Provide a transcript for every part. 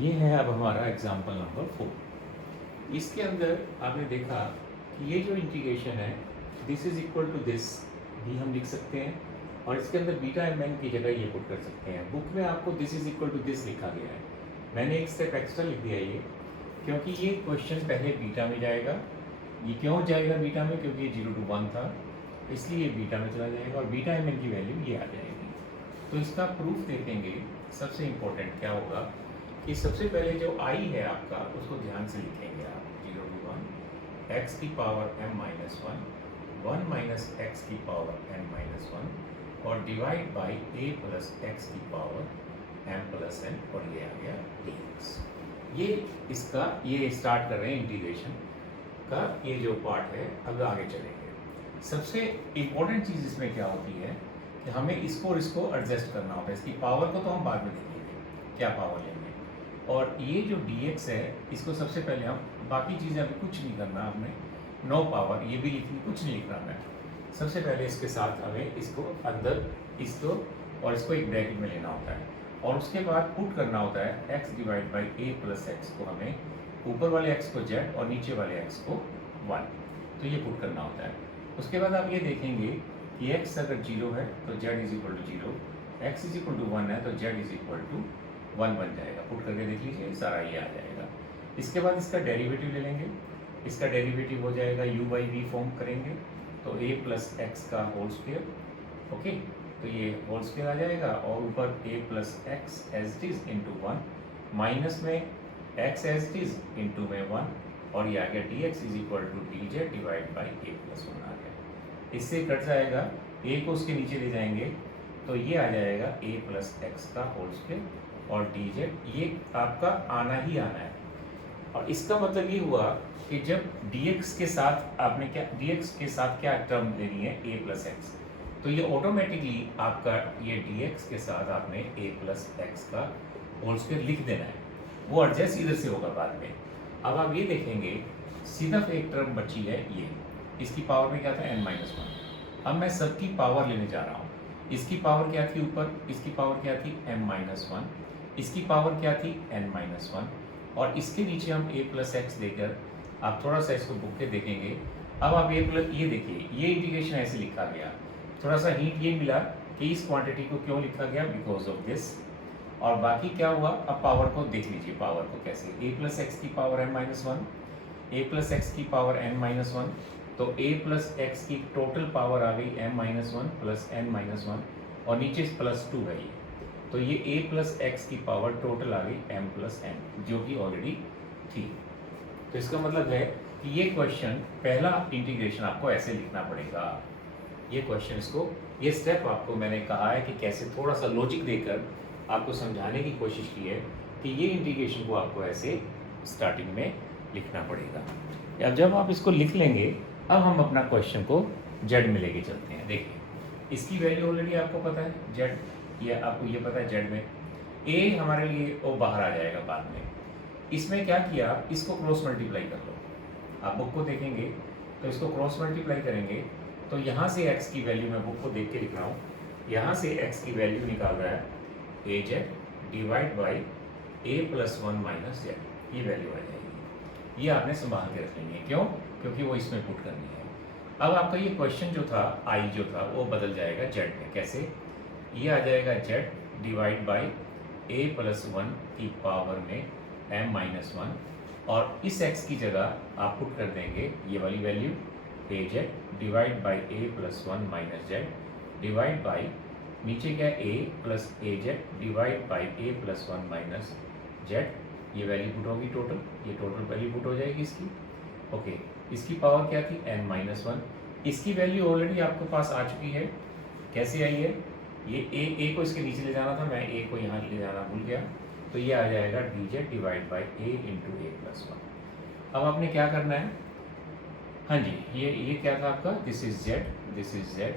ये है अब हमारा एग्जाम्पल नंबर 4। इसके अंदर आपने देखा कि ये जो इंटीग्रेशन है this is equal to this भी हम लिख सकते हैं, और इसके अंदर बीटा एम एन की जगह ये पुट कर सकते हैं। बुक में आपको this is equal to this लिखा गया है, मैंने एक स्टेप एक्स्ट्रा लिख दिया ये, क्योंकि ये क्वेश्चन पहले बीटा में जाएगा। ये क्यों जाएगा बीटा में? क्योंकि ये 0 to 1 था, इसलिए ये बीटा में चला जाएगा और बीटा एम एन की वैल्यू ये आ जाएगी। तो इसका प्रूफ देखेंगे। सबसे इम्पोर्टेंट क्या होगा कि सबसे पहले जो आई है आपका उसको ध्यान से लिखेंगे आप। 0 to 1 एक्स की power m minus 1 minus x की पावर m माइनस 1 और divide by a plus X की पावर m प्लस n, और ये आ गया dx। ये इसका ये स्टार्ट कर रहे हैं इंटीग्रेशन का ये जो पार्ट है। अब आगे चलेंगे। सबसे इम्पोर्टेंट चीज़ इसमें क्या होती है कि हमें इसको और इसको एडजस्ट करना होता है। इसकी पावर को तो हम बाद में देखेंगे क्या पावर लेंगे, और ये जो dx है इसको सबसे पहले हम, बाकी चीज़ें अभी कुछ नहीं करना हमने, नो पावर ये भी लिखनी, कुछ नहीं लिखना मैं। सबसे पहले इसके साथ हमें इसको अंदर इसको और इसको एक ब्रैकेट में लेना होता है, और उसके बाद पुट करना होता है x divide by a plus x को हमें ऊपर वाले x को z और नीचे वाले x को 1, तो ये पुट करना होता है। उसके बाद आप ये देखेंगे कि x अगर 0 है तो z is equal to 0, x is equal to 1 है तो z इज इक्वल टू 1 बन जाएगा। पुट करके देख लीजिए सारा ये आ जाएगा। इसके बाद इसका डेरिवेटिव ले लेंगे, इसका डेरिवेटिव हो जाएगा u बाई वी फॉर्म करेंगे तो a प्लस एक्स का होल स्क्वायर, ओके, तो ये होल स्क्वायर आ जाएगा, और ऊपर a plus x as it is into 1 minus में x as it is into में 1, और ये आ गया dx is equal to dz divide by a plus 1 आ गया। इससे कट जाएगा, a को उसके नीचे ले जाएंगे तो ये आ जाएगा a प्लस एक्स का होल स्क्वायर और dz, ये आपका आना ही आना है। और इसका मतलब ये हुआ कि जब dx के साथ आपने क्या, dx के साथ क्या टर्म लेनी है a प्लस एक्स, तो ये ऑटोमेटिकली आपका ये dx के साथ आपने a प्लस एक्स का होल स्क्वायर लिख देना है, वो एडजस्ट इधर से होगा बाद में। अब आप ये देखेंगे सिर्फ एक टर्म बची है ये, इसकी पावर में क्या था n माइनस 1। अब मैं सबकी पावर लेने जा रहा हूँ। इसकी पावर क्या थी ऊपर, इसकी पावर क्या थी m माइनस 1, इसकी पावर क्या थी n माइनस 1, और इसके नीचे हम a प्लस एक्स देकर आप थोड़ा सा इसको बुक के देखेंगे। अब आप a प्लस, ये देखिए ये इंटीग्रेशन ऐसे लिखा गया, थोड़ा सा हिंट ये मिला कि इस क्वांटिटी को क्यों लिखा गया, बिकॉज ऑफ दिस। और बाकी क्या हुआ, अब पावर को देख लीजिए, पावर को कैसे, a प्लस एक्स की power m minus 1, a plus X की पावर n माइनस 1, तो a प्लस एक्स की टोटल पावर आ गई m minus 1 plus n minus 1, और नीचे प्लस 2 है ये, तो ये a प्लस एक्स की पावर टोटल आ गई m प्लस n, जो कि ऑलरेडी थी। तो इसका मतलब है कि ये क्वेश्चन पहला इंटीग्रेशन आपको ऐसे लिखना पड़ेगा। ये क्वेश्चन इसको, ये स्टेप आपको मैंने कहा है कि कैसे थोड़ा सा लॉजिक देकर आपको समझाने की कोशिश की है कि ये इंटीग्रेशन को आपको ऐसे स्टार्टिंग में लिखना पड़ेगा। या जब आप इसको लिख लेंगे, अब हम अपना क्वेश्चन को जेड में लेके चलते हैं। देखिए इसकी वैल्यू ऑलरेडी आपको पता है जेड, ये आपको ये पता है जेड में ए हमारे लिए वो बाहर आ जाएगा बाद में। इसमें क्या किया, इसको क्रॉस मल्टीप्लाई कर लो। आप बुक को देखेंगे तो इसको क्रॉस मल्टीप्लाई करेंगे तो यहाँ से एक्स की वैल्यू, मैं बुक को देख के लिख रहा हूँ, यहाँ से एक्स की वैल्यू निकाल रहा है A Z divide by A plus 1 minus Z, ये वैल्यू आ जाएगी। ये आपने संभाल के रख लेंगे, क्यों? क्योंकि वो इसमें पुट करनी है। अब आपका ये क्वेश्चन जो था आई जो था वो बदल जाएगा जेड में। कैसे? ये आ जाएगा Z divide by A plus 1 की पावर में m माइनस 1, और इस x की जगह आप पुट कर देंगे ये वाली value A Z divide by A plus 1 minus Z divide by नीचे क्या a plus A Z divide by A plus 1 minus Z, ये वैल्यू पुट होगी टोटल, ये टोटल वैल्यू पुट हो जाएगी इसकी, ओके। इसकी पावर क्या थी n माइनस 1, इसकी वैल्यू ऑलरेडी आपके पास आ चुकी है। कैसे आई है, ये a को इसके नीचे ले जाना था, मैं a को यहाँ ले जाना भूल गया, तो ये आ जाएगा dz divide by a into A plus 1। अब आपने क्या करना है, हाँ जी, ये क्या था आपका, दिस इज z,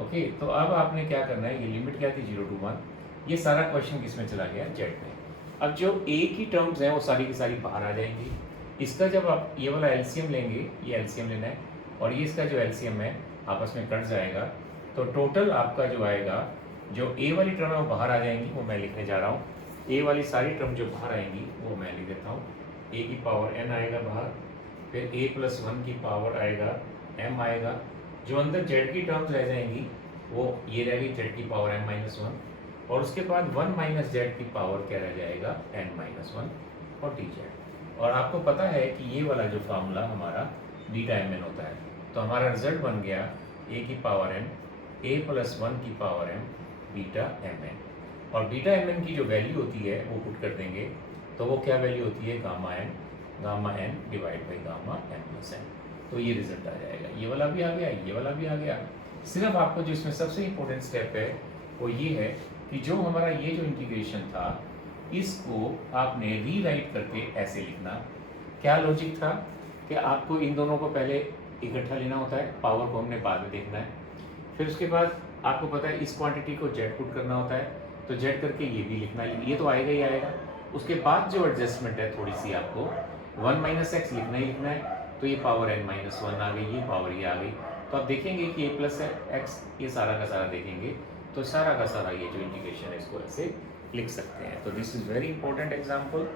ओके। तो अब आपने क्या करना है, ये लिमिट क्या थी 0 to 1, ये सारा क्वेश्चन किस में चला गया, z में। अब जो a की टर्म्स हैं वो सारी की सारी बाहर आ जाएंगी। इसका जब आप ये वाला एलसीएम लेंगे, ये एलसीएम लेना है, और ये इसका जो एलसीएम है आपस में कट जाएगा, तो टोटल आपका जो आएगा, जो a वाली टर्म है वो बाहर आ जाएंगी, वो मैं लिखने जा रहा हूँ। ए वाली सारी टर्म जो बाहर आएंगी वो मैं लिख देता हूँ। ए की पावर एन आएगा बाहर, फिर ए प्लस वन की पावर आएगा एम आएगा, जो अंदर जेड की टर्म्स रह जाएंगी वो ये रहेगी जेड की पावर एम माइनस वन, और उसके बाद वन माइनस जेड की पावर क्या रह जाएगा एन माइनस वन और टी जेड। और आपको पता है कि ये वाला जो फार्मूला हमारा बीटा एम एन होता है, तो हमारा रिजल्ट बन गया ए की power N A plus one की power M beta M N, और बीटा एम एन की जो वैल्यू होती है वो पुट कर देंगे, तो वो क्या वैल्यू होती है gamma n divide by gamma m plus n. तो ये रिजल्ट आ जाएगा, ये वाला भी आ गया, ये वाला भी आ गया। सिर्फ आपको जो इसमें सबसे इम्पोर्टेंट स्टेप है वो ये है कि जो हमारा ये जो इंटीग्रेशन था इसको आपने रीराइट करके ऐसे लिखना। क्या लॉजिक था कि आपको इन दोनों को पहले इकट्ठा लेना होता है, पावर को हमने बाद में देखना है, फिर उसके बाद आपको पता है इस क्वांटिटी को जेड पुट करना होता है, तो जेड करके ये भी लिखना है, ये तो आएगा ही आएगा। उसके बाद जो एडजस्टमेंट है थोड़ी सी, आपको वन माइनस एक्स लिखना ही लिखना है, तो ये पावर एन माइनस वन आ गई, ये पावर ये आ गई। तो आप देखेंगे कि ए प्लस एक्स ये सारा का सारा देखेंगे तो सारा का सारा ये जो इंटीग्रेशन है इसको ऐसे लिख सकते हैं। तो this is very important example,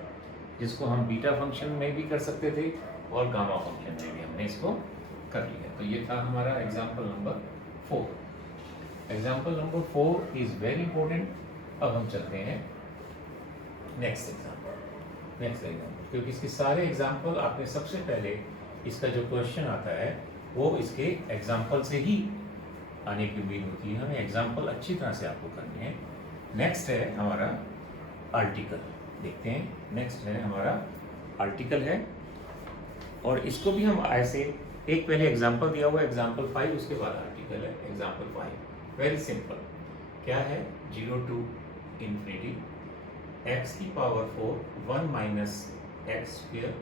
जिसको हम बीटा फंक्शन में भी कर सकते थे और गामा फंक्शन में भी हमने इसको कर लिया। तो ये था हमारा example number 4। Example number 4 is very important. अब हम चलते हैं नेक्स्ट एग्जाम्पल, क्योंकि इसके सारे एग्जाम्पल आपने सबसे पहले इसका जो क्वेश्चन आता है वो इसके एग्जाम्पल से ही आने की उम्मीद होती है। हमें एग्जाम्पल अच्छी तरह से आपको करने हैं। नेक्स्ट है हमारा आर्टिकल, देखते हैं। नेक्स्ट है हमारा आर्टिकल है, और इसको भी हम ऐसे एक पहले एग्जाम्पल दिया हुआ है एग्जाम्पल 5, उसके बाद आर्टिकल है एग्जाम्पल 5। वेरी सिंपल, क्या है 0 टू इन्फिनिटी एक्स की power 4 1 minus x square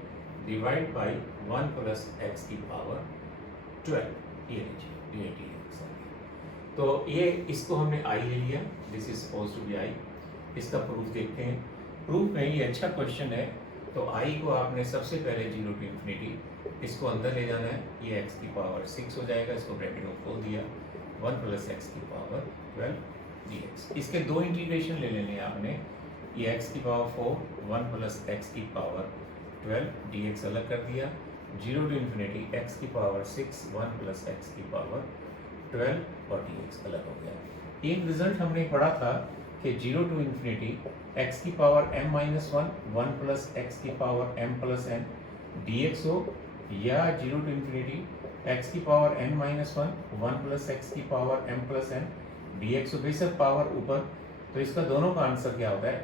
divide by 1 plus X की पावर 12। ये लीजिए तो ये इसको हमने आई ले लिया, this is suppose to be I. इसका प्रूफ देखते हैं। प्रूफ में ये अच्छा क्वेश्चन है, तो आई को आपने सबसे पहले 0 टू इन्फिनिटी इसको अंदर ले जाना है, ये एक्स की पावर 6 हो जाएगा, इसको ब्रैकेट में खोल दिया 1 प्लस एक्स की पावर 12 dx। इसके दो इंटीग्रेशन ले लेने आपने, ये एक्स की पावर 4 1 प्लस एक्स की पावर 12 dx अलग कर दिया, 0 टू इन्फिनिटी एक्स की पावर 6 1 प्लस एक्स की पावर 12 और dx अलग हो गया। एक रिजल्ट हमने पढ़ा था कि 0 टू इन्फिनिटी एक्स की power m minus 1 plus X की power m plus n dx हो, या 0 टू इन्फिनिटी एक्स की power n minus 1 plus X की power m plus n dx हो। बेशक पावर ऊपर, तो इसका दोनों का आंसर क्या होता है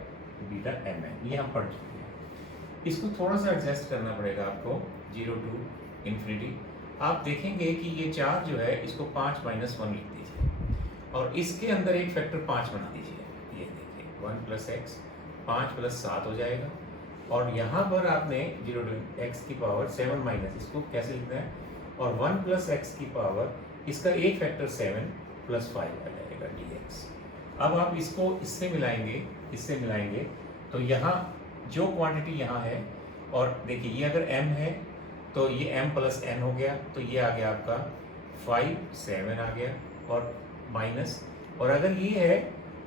बीटा एम एन। ये हम पढ़ चुके हैं। इसको थोड़ा सा एडजस्ट करना पड़ेगा आपको। 0 टू इन्फिनिटी आप देखेंगे कि ये 4 जो है इसको 5 माइनस 1 लिख दीजिए, और इसके अंदर एक फैक्टर 5 बना दीजिए। ये देखिए 1 प्लस एक्स 5 प्लस 7 हो जाएगा, और यहाँ पर आपने 0 टू एक्स की पावर 7 माइनस इसको कैसे लिखना है, और 1 प्लस एक्स की पावर इसका एक फैक्टर 7 प्लस 5 आ जाएगा dx। अब आप इसको इससे मिलाएंगे तो यहाँ जो क्वांटिटी यहाँ है, और देखिए ये अगर m है तो ये m प्लस n हो गया, तो ये आ गया आपका 5 7 आ गया, और माइनस, और अगर ये है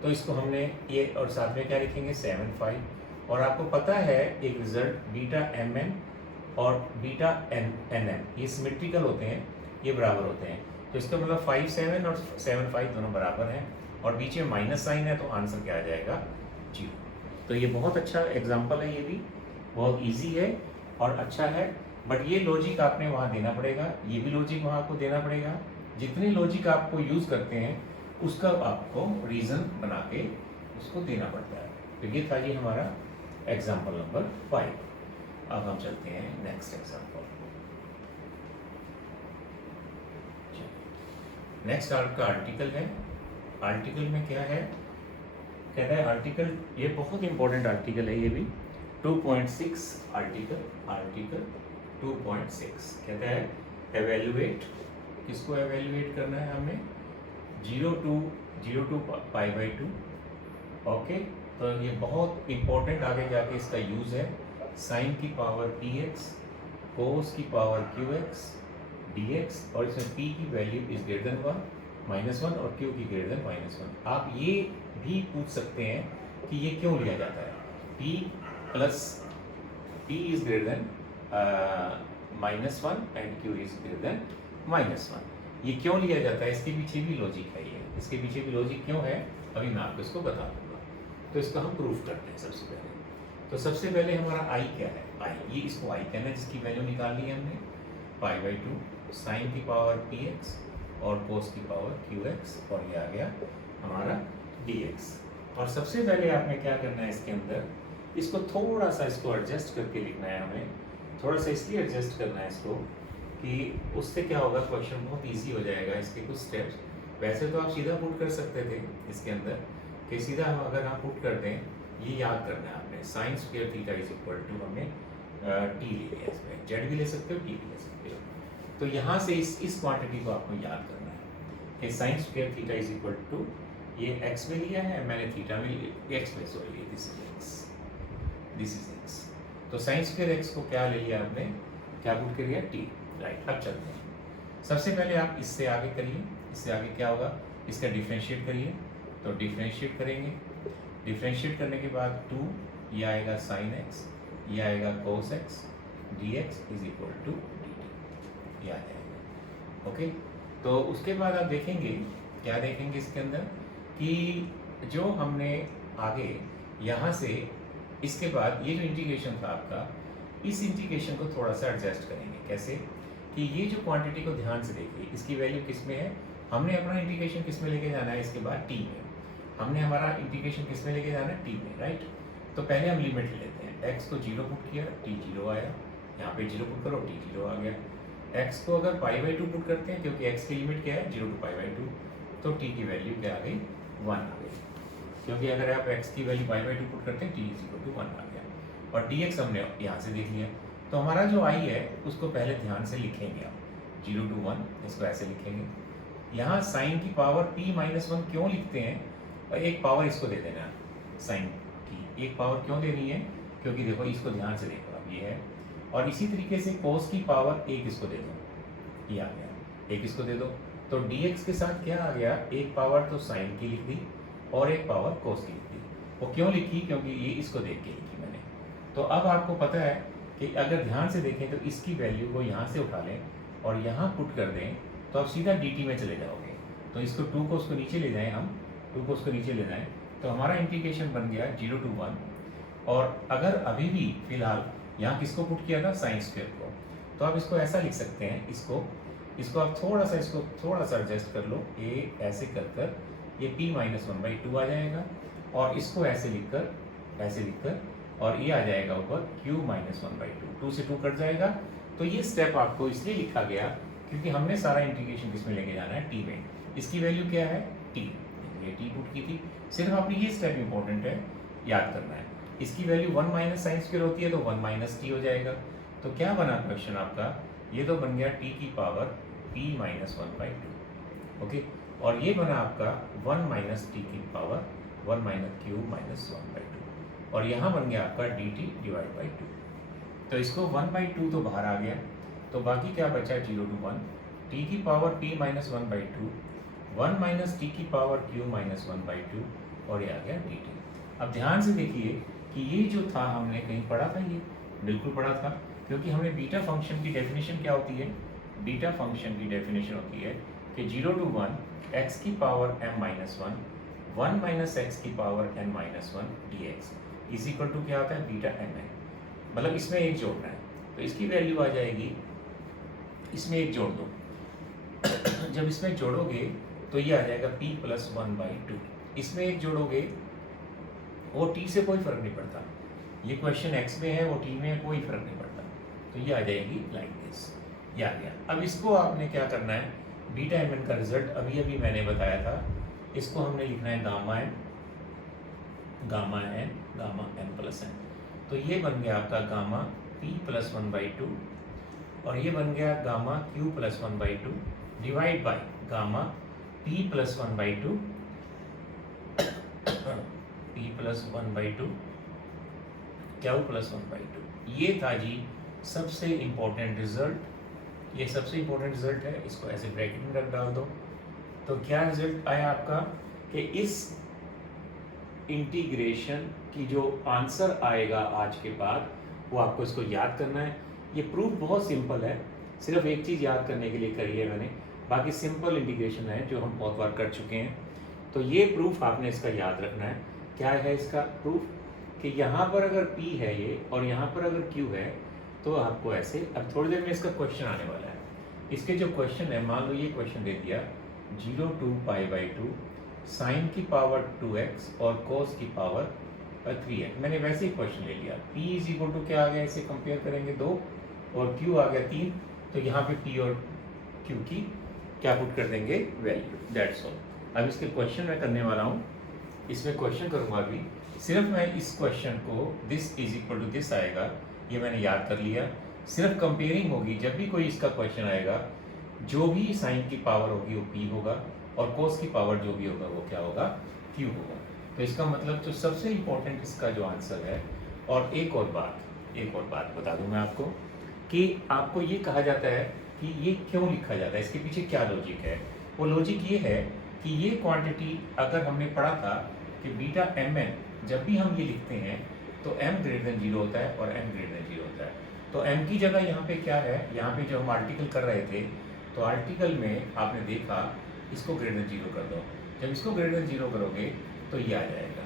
तो इसको हमने ये और साथ में क्या लिखेंगे 7 5। और आपको पता है एक रिजल्ट बीटा एम एन और बीटा एन एम ये सिमेट्रिकल होते हैं, ये बराबर होते हैं। तो इसका मतलब 5 7 और 7 5 दोनों बराबर हैं, और बीच में माइनस साइन है, तो आंसर क्या आ जाएगा 0। तो ये बहुत अच्छा एग्जाम्पल है, ये भी बहुत ईजी है और अच्छा है, बट ये लॉजिक आपने वहाँ देना पड़ेगा, ये भी लॉजिक वहाँ आपको देना पड़ेगा। जितनी लॉजिक आपको यूज़ करते हैं उसका आपको रीज़न बना के उसको देना पड़ता है। तो ये था जी हमारा एग्जाम्पल नंबर 5। अब हम चलते हैं नेक्स्ट एग्जाम्पल। नेक्स्ट आपका आर्टिकल है। आर्टिकल में क्या है, कहता है आर्टिकल, ये बहुत इंपॉर्टेंट आर्टिकल है, ये भी 2.6 आर्टिकल 2.6 कहता है एवेल्युएट। किसको एवेल्युएट करना है हमें 0 टू पाई बाई 2। ओके, तो ये बहुत इंपॉर्टेंट आगे जाके इसका यूज़ है। साइन की पावर px, कोस की पावर qx dx, और इसमें p की वैल्यू इज ग्रेटर देन 1 -1 और q की ग्रेटर देन -1। आप ये भी पूछ सकते हैं कि ये क्यों लिया जाता है। P plus P is greater than -1 and Q is greater than -1। ये क्यों लिया जाता है, इसके पीछे भी लॉजिक है। ये इसके पीछे भी लॉजिक क्यों है अभी मैं आपको इसको बता दूंगा। तो इसको हम प्रूफ करते हैं सबसे पहले। तो सबसे पहले हमारा I क्या है, I, ये इसको I कहना है जिसकी वैल्यू निकाल ली है हमने π/2 sin की पावर px और cos की पावर qx, और ये आ गया हमारा dx। और सबसे पहले आपने क्या करना है, इसके अंदर इसको थोड़ा सा इसको एडजस्ट करके लिखना है हमें। थोड़ा सा इसलिए एडजस्ट करना है इसको कि उससे क्या होगा, क्वेश्चन बहुत इजी हो जाएगा। इसके कुछ स्टेप्स वैसे तो आप सीधा पुट कर सकते थे इसके अंदर कि सीधा हम अगर हम पुट करते हैं, ये याद करना है आपने sin square theta is equal to हमने टी ले लिया, इसमें जेड भी ले सकते हो टी भी ले सकते हो। तो यहाँ से इस क्वांटिटी को आपको याद करना है कि sin square theta is equal to ये x में लिया है मैंने, थीटा में x में सॉरी दिस इज x। तो sin स्क्वायर x को क्या ले लिया आपने, क्या पुट कर लिया t, राइट। अब चलते हैं, सबसे पहले आप इससे आगे करिए। इससे आगे क्या होगा, इसका डिफरेंशिएट करिए। तो डिफरेंशिएट करेंगे, डिफरेंशिएट करने के बाद 2 ये आएगा sin x, ये आएगा cos x, dx is equal to dt, ये आ जाएगा। ओके, तो उसके बाद आप देखेंगे, क्या देखेंगे इसके अंदर कि जो हमने आगे यहाँ से इसके बाद ये जो इंटीग्रेशन था आपका, इस इंटीग्रेशन को थोड़ा सा एडजस्ट करेंगे। कैसे कि ये जो क्वांटिटी को ध्यान से देखिए, इसकी वैल्यू किस में है, हमने अपना इंटीग्रेशन किस में लेके जाना है, इसके बाद t में। हमने हमारा इंटीग्रेशन किस में लेके जाना है, t में, राइट। तो पहले हम लिमिट लेते हैं, x को 0 पुट किया, t 0 आया, यहाँ पे 0 पुट करो t 0 आ गया। x को अगर π/2 पुट करते हैं, क्योंकि x की लिमिट क्या है 0 to π/2, तो t की वैल्यू क्या आ गई, 1 आ गई। क्योंकि अगर आप x की वैल्यू π/2 पुट करते हैं, t इज इक्वल टू 1 आ गया। और dx हमने यहाँ से देख लिया। तो हमारा जो I है उसको पहले ध्यान से लिखेंगे आप, 0 to 1 इसको ऐसे लिखेंगे। यहाँ साइन की पावर p-1 क्यों लिखते हैं, और एक पावर इसको दे देना, साइन की एक पावर क्यों देनी है, क्योंकि देखो इसको ध्यान से देखो अब ये है। और इसी तरीके से कोस की पावर 1 इसको दे दो, ये आ गया, 1 इसको दे दो। तो dx के साथ क्या आ गया, एक पावर तो साइन की लिख दी और एक पावर कोस की लिख दी। वो क्यों लिखी, क्योंकि ये इसको देख के लिखी मैंने। तो अब आपको पता है कि अगर ध्यान से देखें तो इसकी वैल्यू को यहाँ से उठा लें और यहाँ पुट कर दें, तो आप सीधा dt में चले जाओगे। तो इसको 2 को उसको नीचे ले जाएं, हम 2 को उसको नीचे ले जाएं, तो हमारा इंटीग्रेशन बन गया 0 to 1। और अगर अभी भी फिलहाल यहाँ किसको पुट किया था, साइन स्क्वायर को, तो आप इसको ऐसा लिख सकते हैं, इसको आप थोड़ा सा एडजस्ट कर लो, ये ऐसे कर ये p-1/2 आ जाएगा, और इसको ऐसे लिखकर और ये आ जाएगा ऊपर q-1/2, 2 से 2 कट जाएगा। तो ये स्टेप आपको इसलिए लिखा गया क्योंकि हमने सारा इंटीग्रेशन किस में लेके जाना है, t में। इसकी वैल्यू क्या है, t, ये t पुट की थी। सिर्फ आपने ये स्टेप इंपॉर्टेंट है, याद करना है। इसकी वैल्यू 1 माइनस साइन स्क्वायर होती है, तो 1 माइनस t हो जाएगा। तो क्या बना क्वेश्चन आपका, ये तो बन गया t की पावर p-1/2, ओके। और ये बना आपका 1 माइनस t की पावर 1 माइनस q-1/2, और यहाँ बन गया आपका dt डिवाइड बाई 2। तो इसको 1/2 तो बाहर आ गया, तो बाकी क्या बचा, 0 to 1, t की पावर p-1/2, 1 माइनस t की पावर q-1/2, और ये आ गया dt। अब ध्यान से देखिए कि ये जो था हमने कहीं पढ़ा था, ये बिल्कुल पढ़ा था, क्योंकि हमने बीटा फंक्शन की डेफिनेशन क्या होती है, बीटा फंक्शन की डेफिनेशन होती है कि 0 to 1 x की पावर m-1, 1 माइनस x की power n-1 dx is equal to क्या होता है, बीटा mn। मतलब इसमें एक जोड़ना है, तो इसकी वैल्यू आ जाएगी, इसमें एक जोड़ दो, जब इसमें जोड़ोगे तो ये आ जाएगा p+1/2। इसमें एक जोड़ोगे, वो t से कोई फर्क नहीं पड़ता, ये क्वेश्चन x में है, वो t में है, कोई फर्क नहीं पड़ता। तो ये आ जाएगी लाइक दिस, ये आ गया। अब इसको आपने क्या करना है, बीटा mn का रिजल्ट अभी मैंने बताया था, इसको हमने लिखना है गामा n प्लस n। तो ये बन गया आपका गामा p+1/2, और ये बन गया gamma q+1/2 divide by gamma p+1/2 q+1/2। ये था जी सबसे इम्पोर्टेंट रिजल्ट, ये सबसे इम्पोर्टेंट रिजल्ट है, इसको ऐसे ब्रैकेट में रख डाल दो। तो क्या रिजल्ट आया आपका कि इस इंटीग्रेशन की जो आंसर आएगा आज के बाद वो आपको इसको याद करना है। ये प्रूफ बहुत सिंपल है, सिर्फ एक चीज़ याद करने के लिए करी है मैंने, बाकी सिंपल इंटीग्रेशन है जो हम बहुत बार कर चुके हैं। तो ये प्रूफ आपने इसका याद रखना है। क्या है इसका प्रूफ कि यहाँ पर अगर P है ये और यहाँ पर अगर Q है तो आपको ऐसे, अब थोड़ी देर में इसका क्वेश्चन आने वाला है। इसके जो क्वेश्चन है, मान लो ये क्वेश्चन दे दिया 0 to π/2 साइन की पावर 2x और कोस की पावर 3x। मैंने वैसे ही क्वेश्चन ले लिया। P इज इक्वल टू क्या आ गया, इसे कंपेयर करेंगे 2 और Q आ गया 3, तो यहाँ पे P और Q की क्या पुट कर देंगे, वैल्यू, दैट्स ऑल। अब इसके क्वेश्चन मैं करने वाला हूँ, इसमें क्वेश्चन करूँगा अभी। सिर्फ मैं इस क्वेश्चन को this is equal to this आएगा, ये मैंने याद कर लिया। सिर्फ कंपेयरिंग होगी, जब भी कोई इसका क्वेश्चन आएगा जो भी साइन की पावर होगी वो P होगा और कोस की पावर जो भी होगा वो क्या होगा, Q होगा। तो इसका मतलब जो सबसे इम्पोर्टेंट इसका जो आंसर है। और एक और बात बता दूं मैं आपको कि आपको ये कहा जाता है कि ये क्यों लिखा जाता है, इसके पीछे क्या लॉजिक है। वो लॉजिक ये है कि ये क्वांटिटी अगर हमने पढ़ा था कि बीटा mn, जब भी हम ये लिखते हैं तो m ग्रेटर देन 0 होता है और m ग्रेटर देन 0 होता है। तो m की जगह यहाँ पे क्या है, यहाँ पे जो हम आर्टिकल कर रहे थे, तो आर्टिकल में आपने देखा इसको ग्रेटर देन 0 कर दो। जब इसको ग्रेटर देन 0 करोगे तो ये आ जाएगा,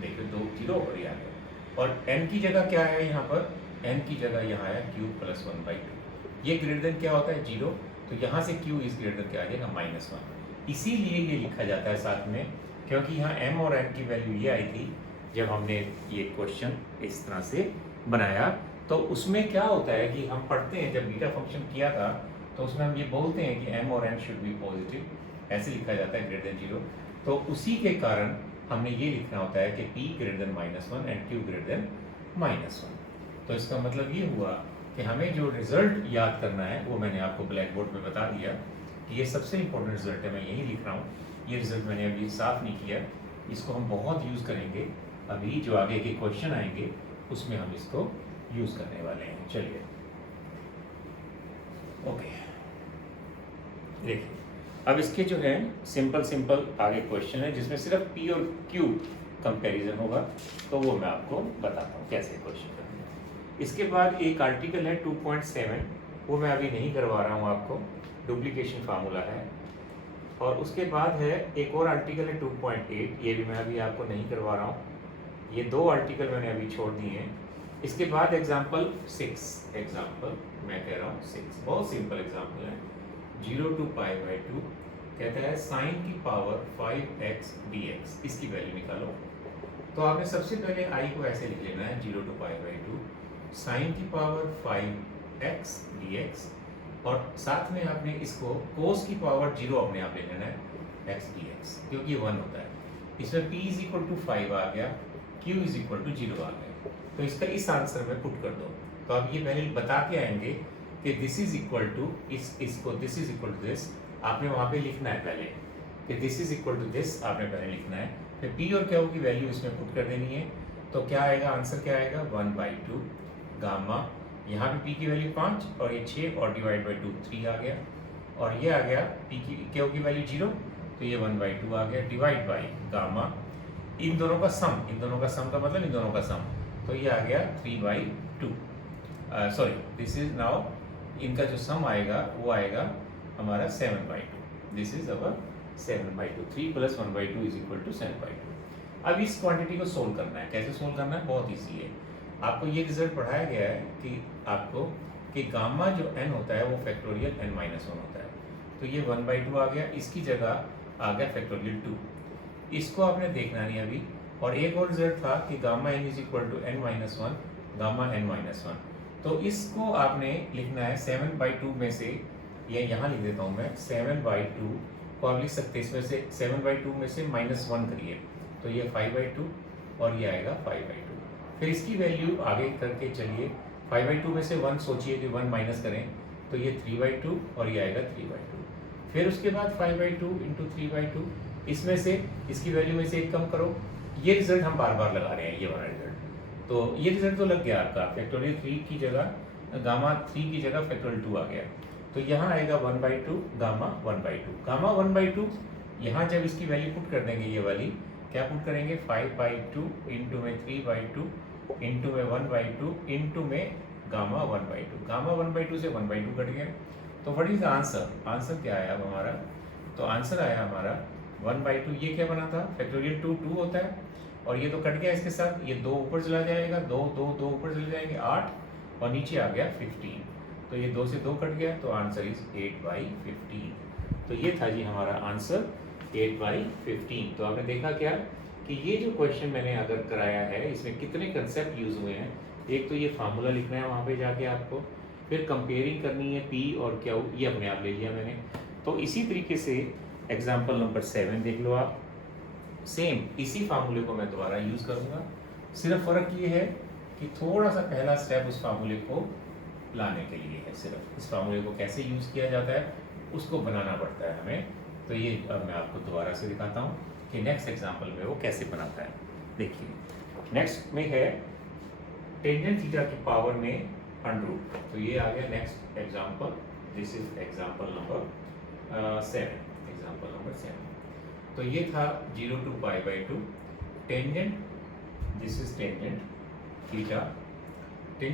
देखो 2 0 और ये आ गया। और n की जगह क्या है, यहाँ पर n की जगह यहाँ है q + 1/2। ये ग्रेटर देन क्या होता है, 0, तो यहाँ से q इज ग्रेटर देन क्या आ जाएगा, -1। इसीलिए ये लिखा जाता है साथ में, क्योंकि यहाँ m और n की वैल्यू ये आई थी जब हमने ये क्वेश्चन इस तरह से बनाया। तो उसमें क्या होता है कि हम पढ़ते हैं, जब बीटा फंक्शन किया था तो उसमें हम ये बोलते हैं कि m और n शुड बी पॉजिटिव, ऐसे लिखा जाता है ग्रेटर देन 0। तो उसी के कारण हमने ये लिखना होता है कि p greater than -1 and q greater than -1। तो इसका मतलब ये हुआ कि हमें जो रिजल्ट याद करना है वो मैंने आपको ब्लैक बोर्ड पे बता दिया कि ये सबसे इंपॉर्टेंट रिजल्ट है, मैं यही लिख रहा हूँ। ये रिजल्ट मैंने अभी साफ नहीं किया, इसको हम बहुत यूज़ करेंगे, अभी जो आगे के क्वेश्चन आएंगे उसमें हम इसको यूज़ करने वाले हैं। चलिए ओके, देखिए अब इसके जो है सिंपल आगे क्वेश्चन है जिसमें सिर्फ P और Q कंपैरिजन होगा, तो वो मैं आपको बताता हूँ कैसे क्वेश्चन करना है। इसके बाद एक आर्टिकल है 2.7, वो मैं अभी नहीं करवा रहा हूँ आपको, डुप्लीकेशन फार्मूला है। और उसके बाद है एक और आर्टिकल है 2.8, ये भी मैं अभी आपको नहीं करवा रहा हूँ। ये 2 आर्टिकल मैंने अभी छोड़ दिए हैं। इसके बाद एग्जाम्पल 6, एग्जाम्पल मैं कह रहा हूँ 6, बहुत सिंपल एग्जाम्पल है। 0 to π/2 कहता है साइन की पावर 5x dx, इसकी वैल्यू निकालो। तो आपने सबसे पहले i को ऐसे लिख लेना है 0 to π/2 साइन की पावर 5x dx, और साथ में आपने इसको कोस की पावर 0 अपने आप ले लेना है x dx, क्योंकि ये 1 होता है। इसमें p इज इक्वल टू 5 आ गया, q इज इक्वल टू 0 आ गया। तो इसका इस आंसर में पुट कर दो। तो आप ये पहले बता के आएंगे कि दिस इज इक्वल टू इसको this is equal to this आपने वहाँ पे लिखना है पहले, कि this is equal to this आपने पहले लिखना है, फिर p और q की वैल्यू इसमें पुट कर देनी है। तो क्या आएगा, आंसर क्या आएगा, 1/2 गामा, यहाँ पे p की वैल्यू 5 और ये 6 और डिवाइड बाई 2 3 आ गया, और ये आ गया p की q की वैल्यू 0, तो ये 1/2 आ गया, डिवाइड बाई गामा, इन दोनों का सम, इन दोनों का सम का मतलब इन दोनों का सम, तो ये आ गया 3/2। सॉरी, दिस इज नाउ, इनका जो सम आएगा वो आएगा हमारा 7/2। This is our 7/2, 3 + 1/2 is equal to 7/2। अब इस क्वांटिटी को सोल्व करना है। कैसे सोल्व करना है, बहुत ईजी है। आपको ये रिजल्ट पढ़ाया गया है कि आपको कि गामा जो n होता है वो फैक्टोरियल n-1 होता है। तो ये 1/2 आ गया, इसकी जगह आ गया फैक्टोरियल 2, इसको आपने देखना नहीं अभी। और एक और रिजल्ट था कि gamma n is equal to n-1 gamma n-1, तो इसको आपने लिखना है 7/2 में से, ये यहाँ लिख देता हूँ मैं, 7/2 को आप लिख सकते हैं इसमें से 7/2 में से -1 करिए, तो ये 5/2 और ये आएगा 5/2। फिर इसकी वैल्यू आगे करके चलिए, 5/2 में से 1 सोचिए कि 1 माइनस करें, तो ये 3/2 और ये आएगा 3/2। फिर उसके बाद 5/2 × 3/2, इसमें से इसकी वैल्यू में से 1 कम करो। ये रिजल्ट हम बार बार लगा रहे हैं, ये वाला रिजल्ट। तो ये रिजल्ट तो लग गया आपका, फैक्टोरियल 3 की जगह गामा 3 की जगह फैक्टोरियल 2 आ गया। तो यहाँ आएगा 1/2 गामा 1/2, गामा 1/2। यहाँ जब इसकी वैल्यू पुट कर देंगे ये वाली, क्या पुट करेंगे 5/2 इंटू में 3/2 इंटू में 1/2 इंटू में गामा 1/2। गामा 1/2 से 1/2 कट गया। तो what is the answer? Answer क्या आया अब हमारा? तो आंसर आया हमारा 1/2। ये क्या बना था? फैक्टोरियल 2 होता है और ये तो कट गया इसके साथ, ये 2 ऊपर चला जाएगा, 2 2 2 ऊपर चले जाएंगे 8 और नीचे आ गया 15। तो ये 2 से 2 कट गया तो आंसर इज 8/15। तो ये था जी हमारा आंसर 8/15। तो आपने देखा क्या कि ये जो क्वेश्चन मैंने अगर कराया है इसमें कितने कंसेप्ट यूज हुए हैं। एक तो ये फार्मूला लिखना है वहाँ पे जाके आपको, फिर कंपेयरिंग करनी है पी और क्यू, ये अपने आप ले लिया मैंने। तो इसी तरीके से एग्जाम्पल नंबर 7 देख लो आप, सेम इसी फार्मूले को मैं दोबारा यूज़ करूँगा। सिर्फ फ़र्क ये है कि थोड़ा सा पहला स्टेप उस फार्मूले को लाने के लिए है। सिर्फ इस फार्मूले को कैसे यूज़ किया जाता है उसको बनाना पड़ता है हमें। तो ये अब मैं आपको दोबारा से दिखाता हूँ कि नेक्स्ट एग्जाम्पल में वो कैसे बनाता है। देखिए नेक्स्ट में है टेंजेंट थीटा की पावर में √। तो ये आ गया next example. This is example number 7। Example number 7 तो ये था 0 to π/2 tangent, this is tangent theta